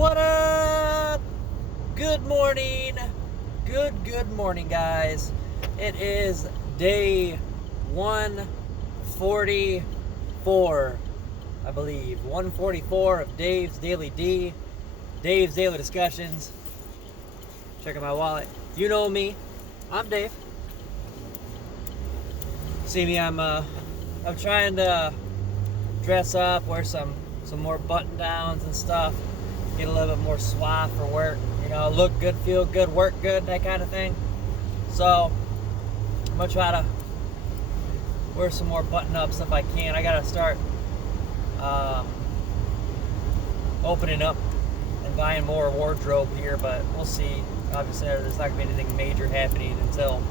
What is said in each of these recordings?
What up? Good morning. Good morning, guys. It is day 144, I believe. 144 of Dave's Daily D. Dave's Daily Discussions. Checking my wallet. You know me. I'm Dave. See me, I'm trying to dress up, wear some more button downs and stuff. Get a little bit more suave for work, look good, feel good, work good, that kind of thing. So I'm gonna try to wear some more button ups if I can. I gotta start opening up and buying more wardrobe here, but we'll see. Obviously there's not gonna be anything major happening until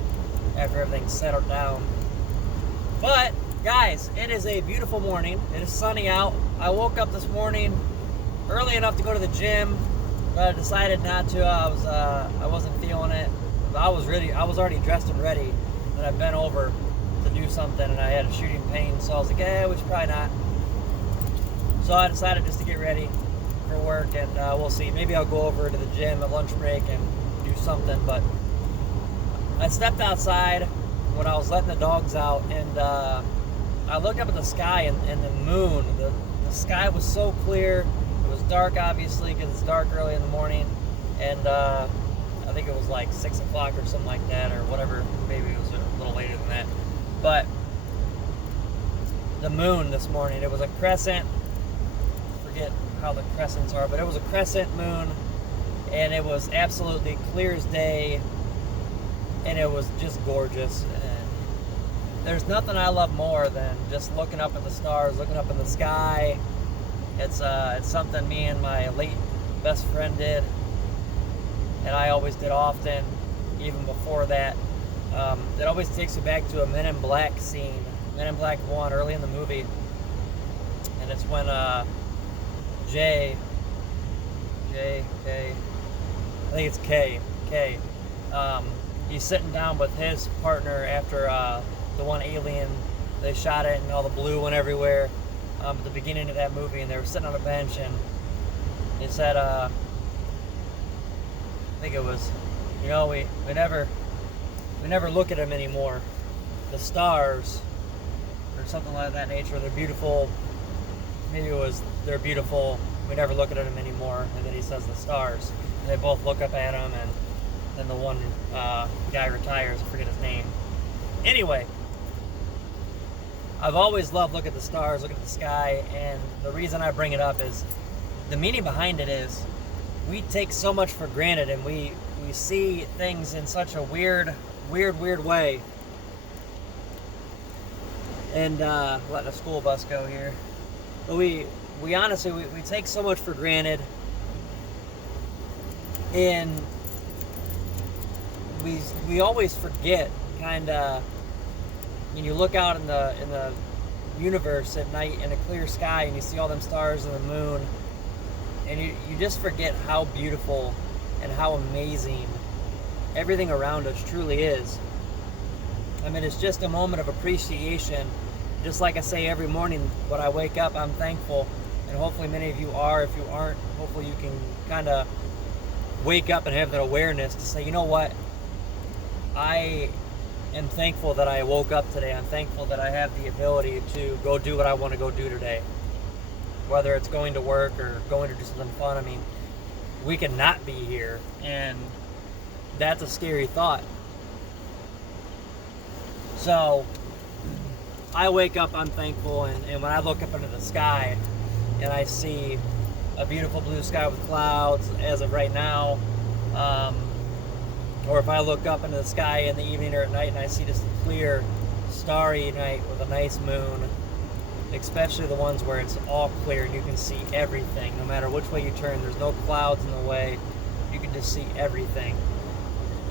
after everything's settled down. But guys, it is a beautiful morning. It is sunny out. I woke up this morning early enough to go to the gym, but I decided not to. I wasn't feeling it. I was already dressed and ready, and I bent over to do something, and I had a shooting pain, so I was like, we should probably not. So I decided just to get ready for work, and we'll see. Maybe I'll go over to the gym at lunch break and do something, but I stepped outside when I was letting the dogs out, and I looked up at the sky and the moon. The sky was so clear. It was dark, obviously, because it's dark early in the morning, and I think it was like 6 o'clock or something like that, or whatever. Maybe it was a little later than that. But the moon this morning, it was a crescent. I forget how the crescents are, but it was a crescent moon, and it was absolutely clear as day, and it was just gorgeous. And there's nothing I love more than just looking up at the stars, looking up in the sky. It's something me and my late best friend did, and I always did often, even before that. It always takes me back to a Men in Black scene, Men in Black 1, early in the movie, and it's when K, I think it's K, he's sitting down with his partner after the one alien, they shot it and all the blue went everywhere. At the beginning of that movie, and they were sitting on a bench, and they said, I think it was, we never look at them anymore. The stars, or something like that nature, they're beautiful. Maybe it was, they're beautiful. We never look at them anymore. And then he says the stars, and they both look up at him, and then the one guy retires. I forget his name. Anyway. I've always loved looking at the stars, looking at the sky, and the reason I bring it up is the meaning behind it is we take so much for granted, and we see things in such a weird way. And letting a school bus go here. But we honestly, we take so much for granted, and we always forget, kinda. When you look out in the universe at night in a clear sky, and you see all them stars and the moon, and you just forget how beautiful and how amazing everything around us truly is. I mean, it's just a moment of appreciation. Just like I say every morning when I wake up, I'm thankful, and hopefully many of you are. If you aren't, hopefully you can kind of wake up and have that awareness to say, you know what, I am thankful that I woke up today. I'm thankful that I have the ability to go do what I want to go do today. Whether it's going to work or going to do something fun. I mean, we can not be here, and that's a scary thought. So I wake up, I'm thankful, and when I look up into the sky and I see a beautiful blue sky with clouds as of right now, or if I look up into the sky in the evening or at night and I see just a clear, starry night with a nice moon, especially the ones where it's all clear and you can see everything. No matter which way you turn, there's no clouds in the way. You can just see everything.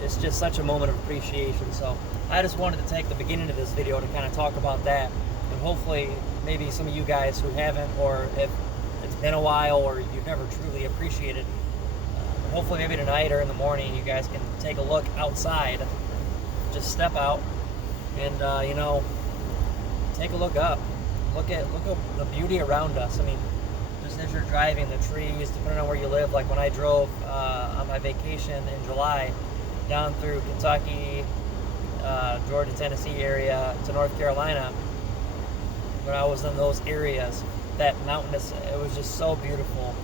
It's just such a moment of appreciation. So I just wanted to take the beginning of this video to kind of talk about that. And hopefully, maybe some of you guys who haven't, or if it's been a while, or you've never truly appreciated, hopefully maybe tonight or in the morning you guys can take a look outside. Just step out and take a look up. Look at the beauty around us. I mean, there's as you're driving, the trees, depending on where you live. Like when I drove on my vacation in July down through Kentucky, Georgia, Tennessee area to North Carolina, when I was in those areas, that mountainous, it was just so beautiful.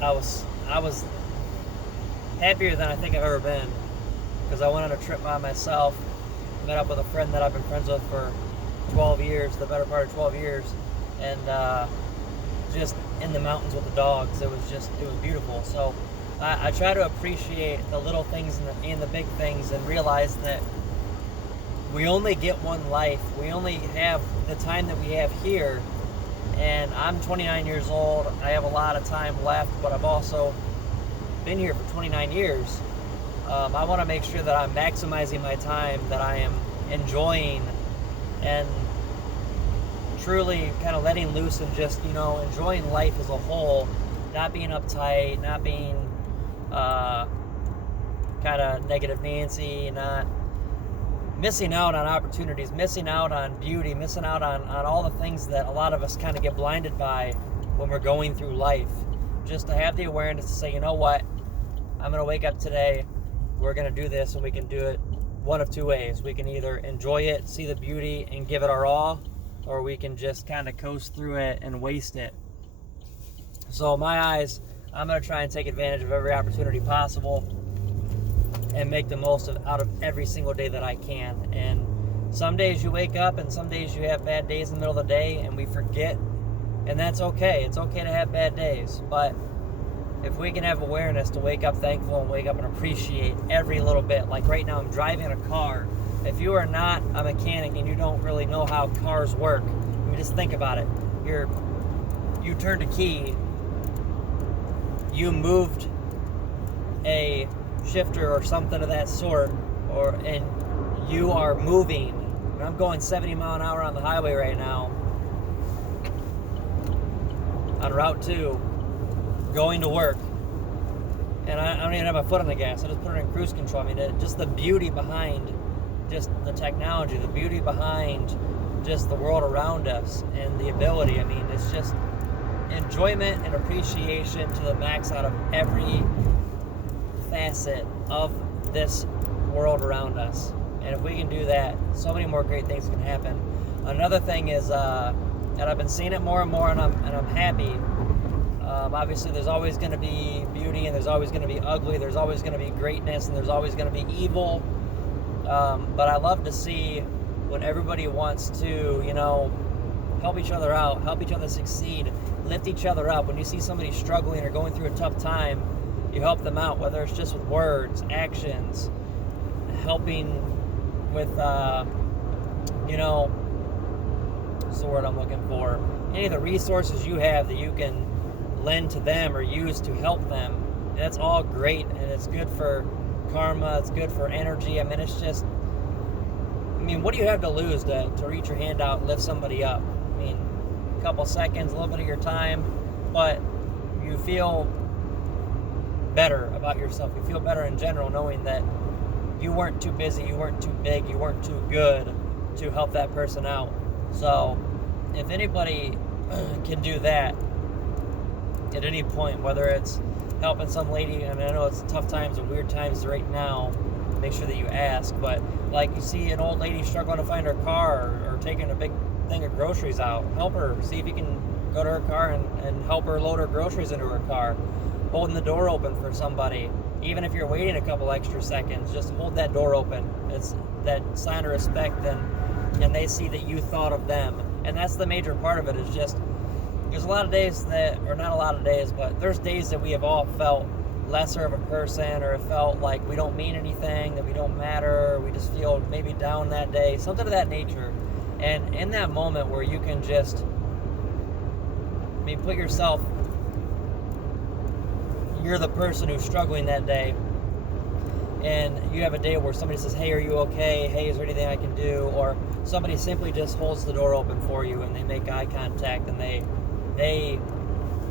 I was happier than I think I've ever been, because I went on a trip by myself, met up with a friend that I've been friends with for 12 years, the better part of 12 years, and just in the mountains with the dogs. It was beautiful. So I try to appreciate the little things and the big things, and realize that we only get one life. We only have the time that we have here. And I'm 29 years old. I have a lot of time left, but I've also been here for 29 years. I want to make sure that I'm maximizing my time, that I am enjoying and truly kind of letting loose and just, enjoying life as a whole, not being uptight, not being kind of negative Nancy, not missing out on opportunities, missing out on beauty, missing out on all the things that a lot of us kind of get blinded by when we're going through life. Just to have the awareness to say, you know what, I'm going to wake up today, we're going to do this, and we can do it one of two ways. We can either enjoy it, see the beauty, and give it our all, or we can just kind of coast through it and waste it. So in my eyes, I'm going to try and take advantage of every opportunity possible and make the most out of every single day that I can. And some days you wake up, and some days you have bad days in the middle of the day, and we forget, and that's okay. It's okay to have bad days, but if we can have awareness to wake up thankful and wake up and appreciate every little bit. Like right now, I'm driving a car. If you are not a mechanic and you don't really know how cars work, I mean, just think about it. You turned a key, you moved a shifter or something of that sort, and you are moving. And I'm going 70 mile an hour on the highway right now on Route 2, going to work, and I don't even have my foot on the gas. I just put it in cruise control. I mean, just the beauty behind just the technology, the beauty behind just the world around us, and the ability. I mean, it's just enjoyment and appreciation to the max out of every facet of this world around us. And if we can do that, so many more great things can happen. Another thing is, and I've been seeing it more and more, and I'm happy. Obviously, there's always going to be beauty, and there's always going to be ugly. There's always going to be greatness, and there's always going to be evil. But I love to see when everybody wants to, help each other out, help each other succeed, lift each other up. When you see somebody struggling or going through a tough time, you help them out, whether it's just with words, actions, helping with, what's the word I'm looking for? Any of the resources you have that you can lend to them or use to help them. And that's all great, and it's good for karma, it's good for energy. I mean, what do you have to lose to reach your hand out and lift somebody up? I mean, a couple seconds, a little bit of your time, but you feel better about yourself. You feel better in general knowing that you weren't too busy, you weren't too big, you weren't too good to help that person out. So if anybody can do that at any point, whether it's helping some lady, I mean, I know it's tough times and weird times right now, make sure that you ask, but like you see an old lady struggling to find her car, or taking a big thing of groceries out, help her. See if you can go to her car and help her load her groceries into her car. Holding the door open for somebody, even if you're waiting a couple extra seconds, just hold that door open. It's that sign of respect, and they see that you thought of them. And that's the major part of it, is just, there's a lot of days or not a lot of days, but there's days that we have all felt lesser of a person, or it felt like we don't mean anything, that we don't matter, or we just feel maybe down that day, something of that nature. And in that moment where you can just, put yourself, you're the person who's struggling that day, and you have a day where somebody says, hey, are you okay? Hey, is there anything I can do? Or somebody simply just holds the door open for you, and they make eye contact, and they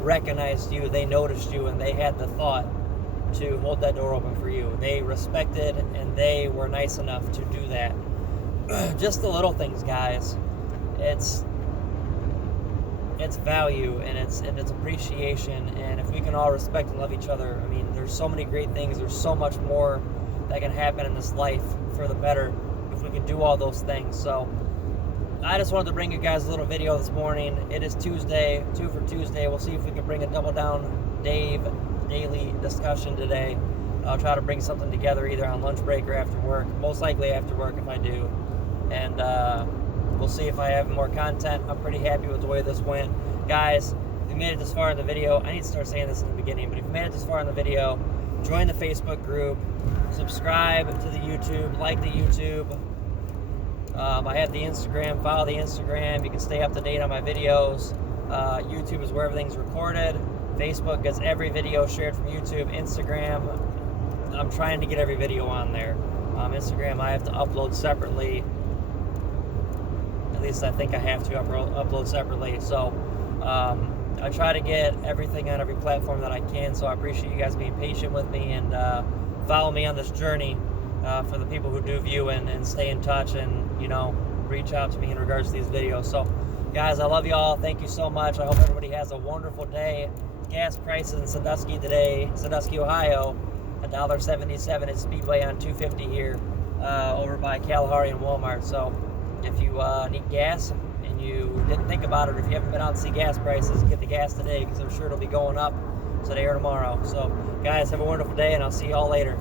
recognized you, they noticed you, and they had the thought to hold that door open for you. They respected, and they were nice enough to do that. Just the little things, guys. it's value and it's appreciation. And if we can all respect and love each other, I mean, there's so many great things. There's so much more that can happen in this life for the better if we can do all those things. So I just wanted to bring you guys a little video this morning. It is Tuesday, 2 for Tuesday. We'll see if we can bring a Double Down Dave daily discussion today. I'll try to bring something together either on lunch break or after work. Most likely after work if I do. And we'll see if I have more content. I'm pretty happy with the way this went. Guys, if you made it this far in the video, I need to start saying this in the beginning, but if you made it this far in the video, join the Facebook group, subscribe to the YouTube, like the YouTube. I have the Instagram, follow the Instagram. You can stay up to date on my videos. YouTube is where everything's recorded. Facebook gets every video shared from YouTube. Instagram, I'm trying to get every video on there. Instagram, I have to upload separately. At least I think I have to upload separately. So I try to get everything on every platform that I can. So I appreciate you guys being patient with me and follow me on this journey. For the people who do view and stay in touch and, you know, reach out to me in regards to these videos. So, guys, I love you all. Thank you so much. I hope everybody has a wonderful day. Gas prices in Sandusky today, Sandusky, Ohio, $1.77 at Speedway on 250 here over by Kalahari and Walmart. So, if you need gas and you didn't think about it, or if you haven't been out to see gas prices, get the gas today because I'm sure it'll be going up today or tomorrow. So, guys, have a wonderful day, and I'll see you all later.